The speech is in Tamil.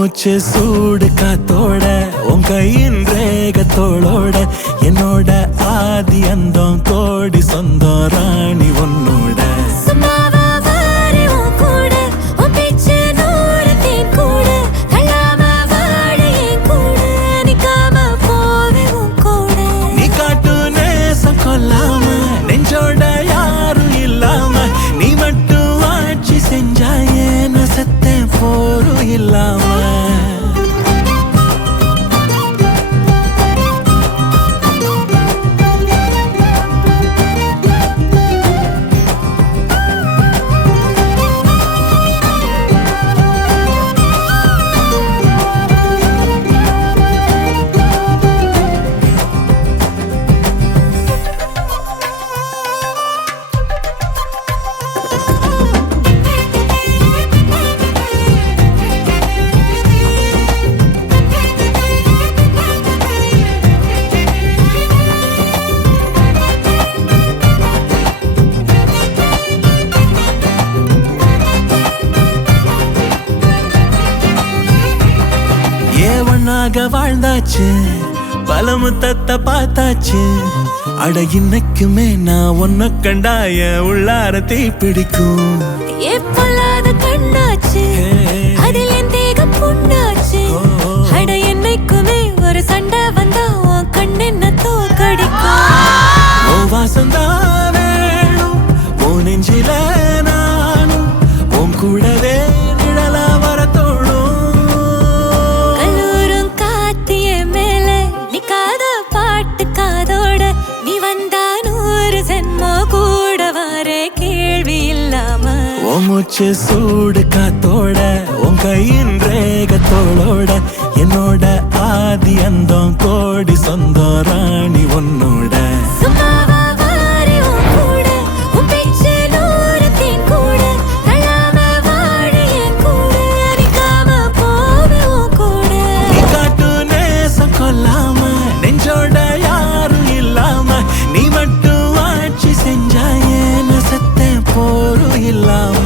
மூச்சு சூடு காத்தோட உன் கையின் ரேகத்தோளோட என்னோட ஆதி அந்தம் கோடி சொந்தம் ராணி உன்னோட நீ காட்டு நேசம் கொல்லாம நெஞ்சோட யாரும் இல்லாம நீ மட்டும் ஆட்சி செஞ்சாயே நான் செத்தேன் போரும் இல்லாம வாழ்ந்தாச்சு பல முத்தத்தை பார்த்தாச்சு அட இன்னைக்குமே நான் ஒன்ன கண்டாய உள்ளார தீ பிடிக்கும் கண்ணாச்சு அதில் என் தேகம் புண்ணாச்சு அட என்னைக்குமே ஒரு சண்டை வந்தா உன் கண்ணென்ன தோக்கடிக்கும் வாசந்தான் வேணும் உன் நெஞ்சில நானும் உன் கூடவே நிழலா வர தோணும் பாட்டு காதோட நீ வந்தா 100 ஜென்மோ கூட வர கேள்வி இல்லாம மூச்சு சூடு காத்தோட உன் கையின் ரேகத்தோளோட என்னோட ஆதி அந்தம் கோடி சொந்தம் ராணி உன்னோட நீ மட்டும் ஆட்சி செஞ்சாயே நான் செத்தேன் போரும் இல்லாம